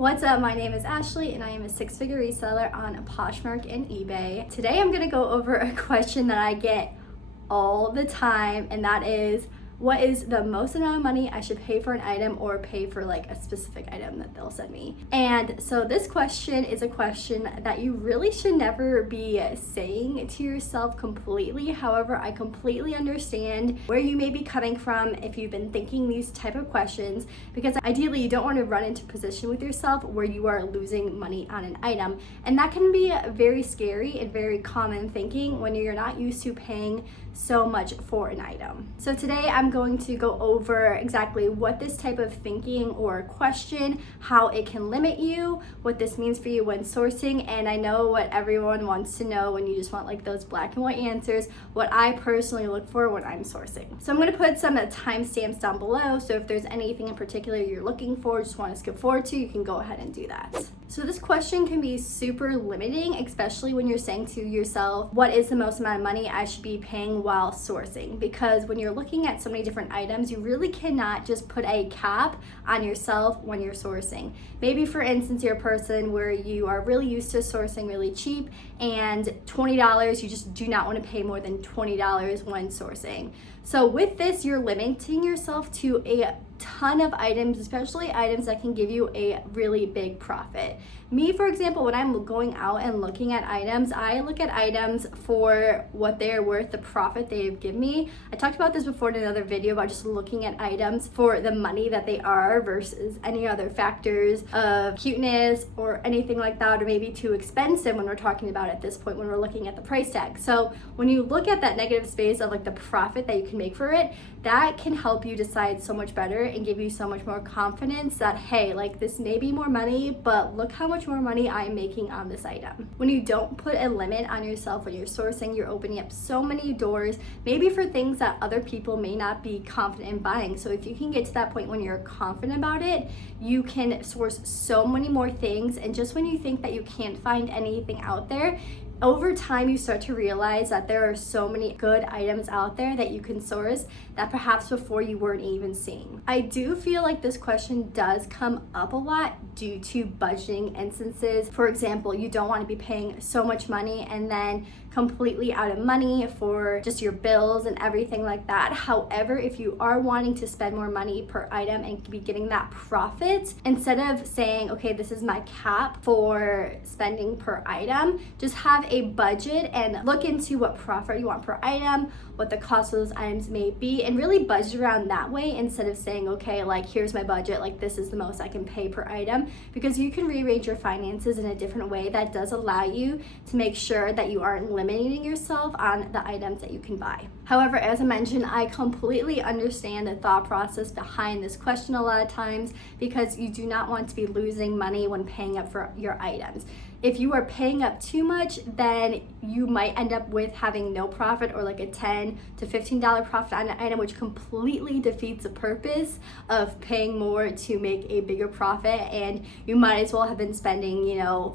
What's up? My name is Ashley and I am a six-figure reseller on Poshmark and eBay. Today I'm going to go over a question that I get all the time, and that is, what is the most amount of money I should pay for an item or pay for like a specific item that they'll send me? And so this question is a question that you really should never be saying to yourself completely. However, I completely understand where you may be coming from if you've been thinking these type of questions, because ideally you don't want to run into a position with yourself where you are losing money on an item. And that can be very scary and very common thinking when you're not used to paying so much for an item. So today I'm going to go over exactly what this type of thinking or question, how it can limit you, what this means for you when sourcing, and I know what everyone wants to know when you just want like those black and white answers, what I personally look for when I'm sourcing. So I'm going to put some timestamps down below, so if there's anything in particular you're looking for, just want to skip forward to, you can go ahead and do that. So this question can be super limiting, especially when you're saying to yourself, what is the most amount of money I should be paying while sourcing? Because when you're looking at so many different items, you really cannot just put a cap on yourself when you're sourcing. Maybe for instance, you're a person where you are really used to sourcing really cheap, and $20, you just do not want to pay more than $20 when sourcing. So with this, you're limiting yourself to a ton of items, especially items that can give you a really big profit. Me, for example, when I'm going out and looking at items, I look at items for what they're worth, the profit they've given me. I talked about this before in another video about just looking at items for the money that they are versus any other factors of cuteness or anything like that, or maybe too expensive when we're talking about at this point when we're looking at the price tag. So when you look at that negative space of like the profit that you can make for it, that can help you decide so much better and give you so much more confidence that, hey, like this may be more money, but look how much more money I'm making on this item. When you don't put a limit on yourself when you're sourcing, you're opening up so many doors, maybe for things that other people may not be confident in buying. So if you can get to that point when you're confident about it, you can source so many more things. And just when you think that you can't find anything out there, over time, you start to realize that there are so many good items out there that you can source that perhaps before you weren't even seeing. I do feel like this question does come up a lot due to budgeting instances. For example, you don't want to be paying so much money and then completely out of money for just your bills and everything like that. However, if you are wanting to spend more money per item and be getting that profit, instead of saying, okay, this is my cap for spending per item, just have a budget and look into what profit you want per item, what the cost of those items may be, and really budget around that way instead of saying, okay, like here's my budget, like this is the most I can pay per item, because you can rearrange your finances in a different way that does allow you to make sure that you aren't limiting yourself on the items that you can buy. However, as I mentioned, I completely understand the thought process behind this question a lot of times, because you do not want to be losing money when paying up for your items. If you are paying up too much, then you might end up with having no profit or like a $10 to $15 profit on an item, which completely defeats the purpose of paying more to make a bigger profit. And you might as well have been spending,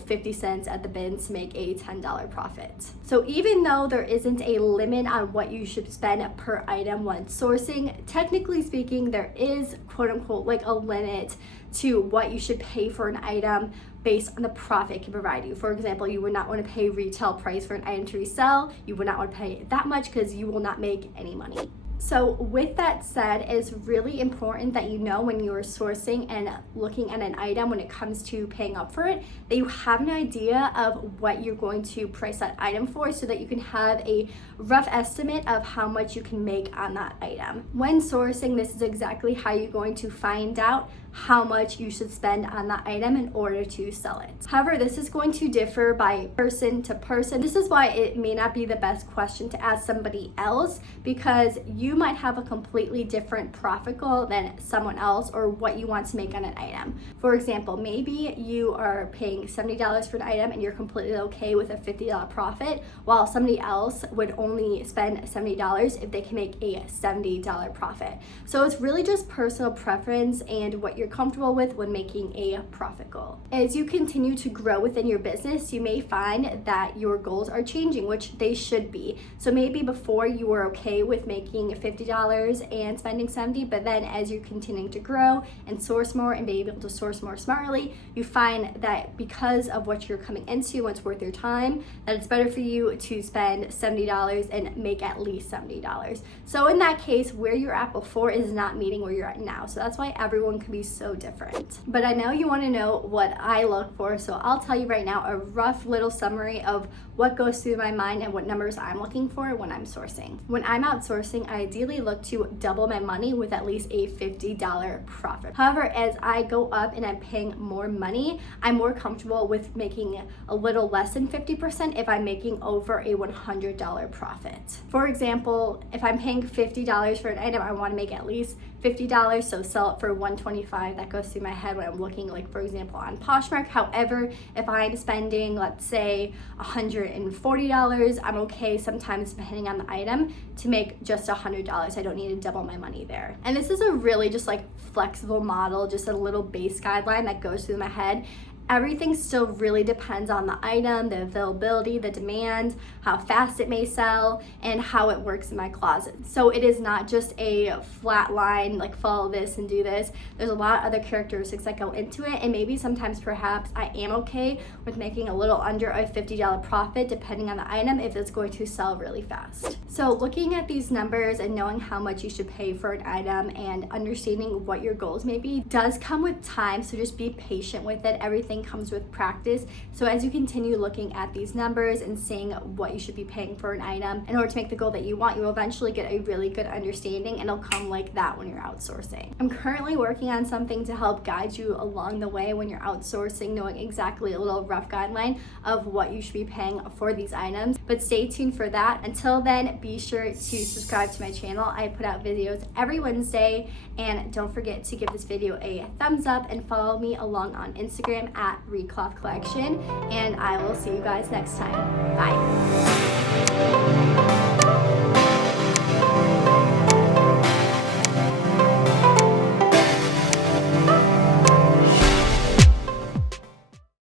50 cents at the bins to make a $10 profit. So even though there isn't a limit on what you should spend per item when sourcing, technically speaking, there is quote unquote like a limit to what you should pay for an item based on the profit it can provide you. For example, you would not want to pay retail price for an item to resell. You would not want to pay that much because you will not make any money. So with that said, it's really important that you know when you're sourcing and looking at an item, when it comes to paying up for it, that you have an idea of what you're going to price that item for, so that you can have a rough estimate of how much you can make on that item. When sourcing, this is exactly how you're going to find out how much you should spend on that item in order to sell it. However, this is going to differ by person to person. This is why it may not be the best question to ask somebody else, because you might have a completely different profit goal than someone else, or what you want to make on an item. For example, maybe you are paying $70 for an item and you're completely okay with a $50 profit, while somebody else would only spend $70 if they can make a $70 profit. So it's really just personal preference and what you're you're comfortable with when making a profit goal. As you continue to grow within your business, you may find that your goals are changing, which they should be. So maybe before you were okay with making $50 and spending $70, but then as you're continuing to grow and source more and be able to source more smartly, you find that because of what you're coming into, what's worth your time, that it's better for you to spend $70 and make at least $70. So in that case, where you're at before is not meeting where you're at now. So that's why everyone can be so different. But I know you want to know what I look for, so I'll tell you right now a rough little summary of what goes through my mind and what numbers I'm looking for when I'm sourcing. When I'm outsourcing, I ideally look to double my money with at least a $50 profit. However, as I go up and I'm paying more money, I'm more comfortable with making a little less than 50% if I'm making over a $100 profit. For example, if I'm paying $50 for an item, I want to make at least $50, so sell it for $125. That goes through my head when I'm looking, like, for example, on Poshmark. However, if I'm spending, let's say, $140, I'm okay sometimes, depending on the item, to make just $100. I don't need to double my money there. And this is a really just like flexible model, just a little base guideline that goes through my head. Everything still really depends on the item, the availability, the demand, how fast it may sell, and how it works in my closet. So it is not just a flat line, like follow this and do this. There's a lot of other characteristics that go into it, and maybe sometimes perhaps I am okay with making a little under a $50 profit depending on the item if it's going to sell really fast. So looking at these numbers and knowing how much you should pay for an item and understanding what your goals may be does come with time, so just be patient with it. Everything comes with practice. So as you continue looking at these numbers and seeing what you should be paying for an item in order to make the goal that you want, you will eventually get a really good understanding, and it'll come like that when you're outsourcing. I'm currently working on something to help guide you along the way when you're outsourcing, knowing exactly a little rough guideline of what you should be paying for these items, but stay tuned for that. Until then, be sure to subscribe to my channel. I put out videos every Wednesday, and don't forget to give this video a thumbs up and follow me along on Instagram at ReCloth Collection, and I will see you guys next time. Bye.